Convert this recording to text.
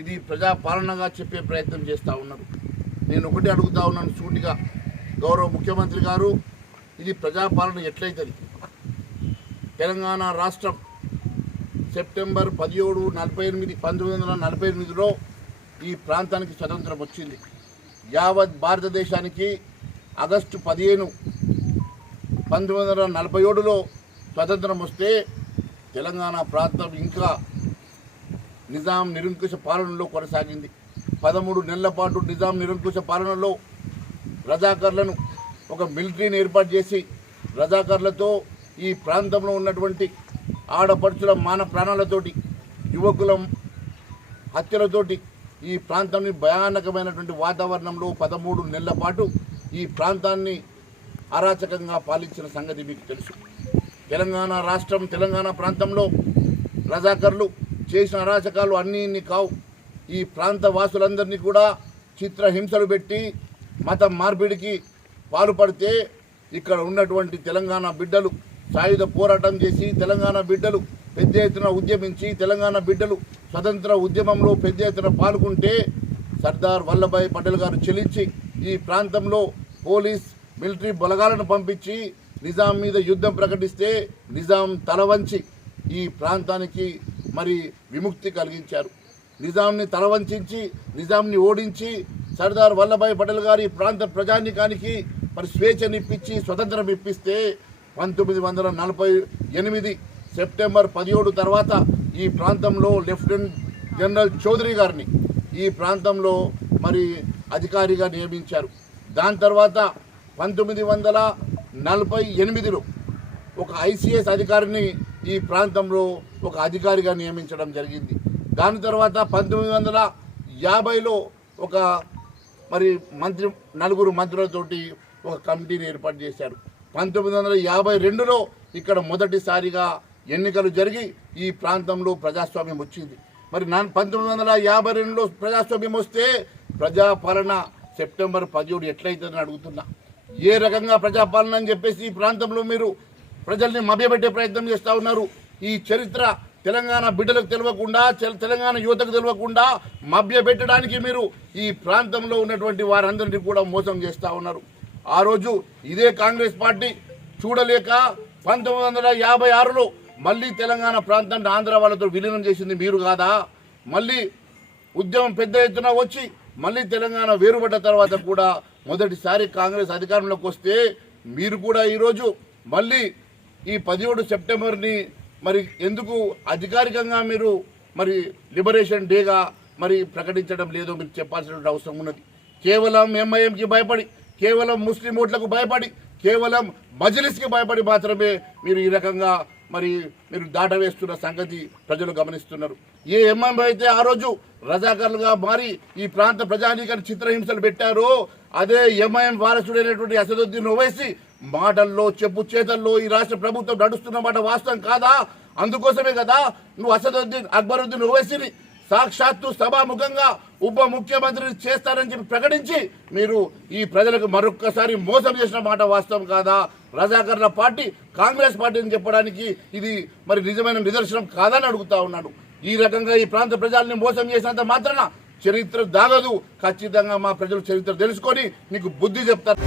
ఇది ప్రజాపాలనగా చెప్పే ప్రయత్నం చేస్తూ ఉన్నారు. నేను ఒకటి అడుగుతా ఉన్నాను సూటిగా, గౌరవ ముఖ్యమంత్రి గారు, ఇది ప్రజాపాలన ఎట్లయితుంది? తెలంగాణ రాష్ట్రం సెప్టెంబర్ 17, 1948లో ఈ ప్రాంతానికి స్వతంత్రం వచ్చింది. యావత్ భారతదేశానికి ఆగస్టు 15, 1947లో స్వతంత్రం వస్తే తెలంగాణ ప్రాంతం ఇంకా నిజాం నిరంకుశ పాలనలో కొనసాగింది. 13 నెలల పాటు నిజాం నిరంకుశ పాలనలో రజాకర్లను ఒక మిలిటరీని ఏర్పాటు చేసి రజాకర్లతో ఈ ప్రాంతంలో ఉన్నటువంటి ఆడపడుచుల మాన ప్రాణాలతోటి, యువకుల హత్యలతోటి ఈ ప్రాంతాన్ని భయానకమైనటువంటి వాతావరణంలో 13 నెలల పాటు ఈ ప్రాంతాన్ని అరాచకంగా పాలించిన సంగతి మీకు తెలుసు. తెలంగాణ రాష్ట్రం, తెలంగాణ ప్రాంతంలో రజాకర్లు చేసిన అరాచకాలు అన్నీ కావు. ఈ ప్రాంత వాసులందరినీ కూడా చిత్రహింసలు పెట్టి మత మార్పిడికి పాల్పడితే ఇక్కడ ఉన్నటువంటి తెలంగాణ బిడ్డలు సాయుధ పోరాటం చేసి, తెలంగాణ బిడ్డలు పెద్ద ఎత్తున ఉద్యమించి, తెలంగాణ బిడ్డలు స్వతంత్ర ఉద్యమంలో పెద్ద ఎత్తున పాల్గొంటే సర్దార్ వల్లభాయ్ పటేల్ గారు చెల్లించి ఈ ప్రాంతంలో పోలీస్ మిలిటరీ బలగాలను పంపించి నిజాం మీద యుద్ధం ప్రకటిస్తే నిజాం తలవంచి ఈ ప్రాంతానికి మరి విముక్తి కలిగించారు. నిజాంని తలవంచి, నిజాంని ఓడించి సర్దార్ వల్లభాయ్ పటేల్ గారి ప్రాంత ప్రజానికానికి మరి స్వేచ్ఛనిప్పించి స్వతంత్రం ఇప్పిస్తే 1948 సెప్టెంబర్ 17 తర్వాత ఈ ప్రాంతంలో లెఫ్టినెంట్ జనరల్ చౌదరి గారిని ఈ ప్రాంతంలో మరి అధికారిగా నియమించారు. దాని తర్వాత 1948లో ఒక ఐసీఎస్ అధికారిని ఈ ప్రాంతంలో ఒక అధికారిగా నియమించడం జరిగింది. దాని తర్వాత 1950లో ఒక మరి నలుగురు మంత్రులతోటి ఒక కమిటీని ఏర్పాటు చేశారు. 1952లో ఇక్కడ మొదటిసారిగా ఎన్నికలు జరిగి ఈ ప్రాంతంలో ప్రజాస్వామ్యం వచ్చింది. మరి 1952లో ప్రజాస్వామ్యం వస్తే ప్రజాపాలన సెప్టెంబర్ 17 ఎట్లయితుందని అడుగుతున్నా. ఏ రకంగా ప్రజాపాలన అని చెప్పేసి ఈ ప్రాంతంలో మీరు ప్రజల్ని మభ్యపెట్టే ప్రయత్నం చేస్తూ ఉన్నారు. ఈ చరిత్ర తెలంగాణ బిడ్డలకు తెలియకుండా, తెలంగాణ యువతకు తెలియకుండా మభ్యపెట్టడానికి మీరు ఈ ప్రాంతంలో ఉన్నటువంటి వారందరినీ కూడా మోసం చేస్తూ ఉన్నారు. ఆ రోజు ఇదే కాంగ్రెస్ పార్టీ చూడలేక 1956లో మళ్ళీ తెలంగాణ ప్రాంతాన్ని ఆంధ్ర వాళ్ళతో విలీనం చేసింది మీరు కాదా? మళ్ళీ ఉద్యమం పెద్ద ఎత్తున వచ్చి మళ్ళీ తెలంగాణ వేరుపడ్డ తర్వాత కూడా మొదటిసారి కాంగ్రెస్ అధికారంలోకి వస్తే మీరు కూడా ఈరోజు మళ్ళీ ఈ 17 సెప్టెంబర్ని మరి ఎందుకు అధికారికంగా మీరు మరి లిబరేషన్ డేగా మరి ప్రకటించడం లేదో మీరు చెప్పాల్సినటువంటి అవసరం ఉన్నది. కేవలం ఎంఐఎంకి భయపడి, కేవలం ముస్లిం ఓట్లకు భయపడి, కేవలం మజ్లిస్కి భయపడి మాత్రమే మీరు ఈ రకంగా మరి మీరు దాటవేస్తున్న సంగతి ప్రజలు గమనిస్తున్నారు. ఏ ఎంఐఎం అయితే ఆ రోజు రజాకర్లుగా మారి ఈ ప్రాంత ప్రజానీకాన్ని చిత్రహింసలు పెట్టారో అదే ఎంఐఎం వారసుడైనటువంటి అసదుద్దీన్ ఓవైసీ మాటల్లో, చెప్పు చేతల్లో ఈ రాష్ట్ర ప్రభుత్వం నడుస్తున్న మాట వాస్తవం కాదా? అందుకోసమే కదా నువ్వు అక్బరుద్దీన్ ఓవైసీని సాక్షాత్తు సభాముఖంగా ఉప ముఖ్యమంత్రిని చేస్తారని చెప్పి ప్రకటించి మీరు ఈ ప్రజలకు మరొక్కసారి మోసం చేసిన మాట వాస్తవం కాదా? రజాకర్ల పార్టీ కాంగ్రెస్ పార్టీ అని చెప్పడానికి ఇది మరి నిజమైన నిదర్శనం కాదని అడుగుతా ఉన్నాడు. ఈ రకంగా ఈ ప్రాంత ప్రజల్ని మోసం చేసినంత మాత్రాన చరిత్ర దాగదు. ఖచ్చితంగా మా ప్రజలు చరిత్ర తెలుసుకొని నీకు బుద్ధి చెప్తారు.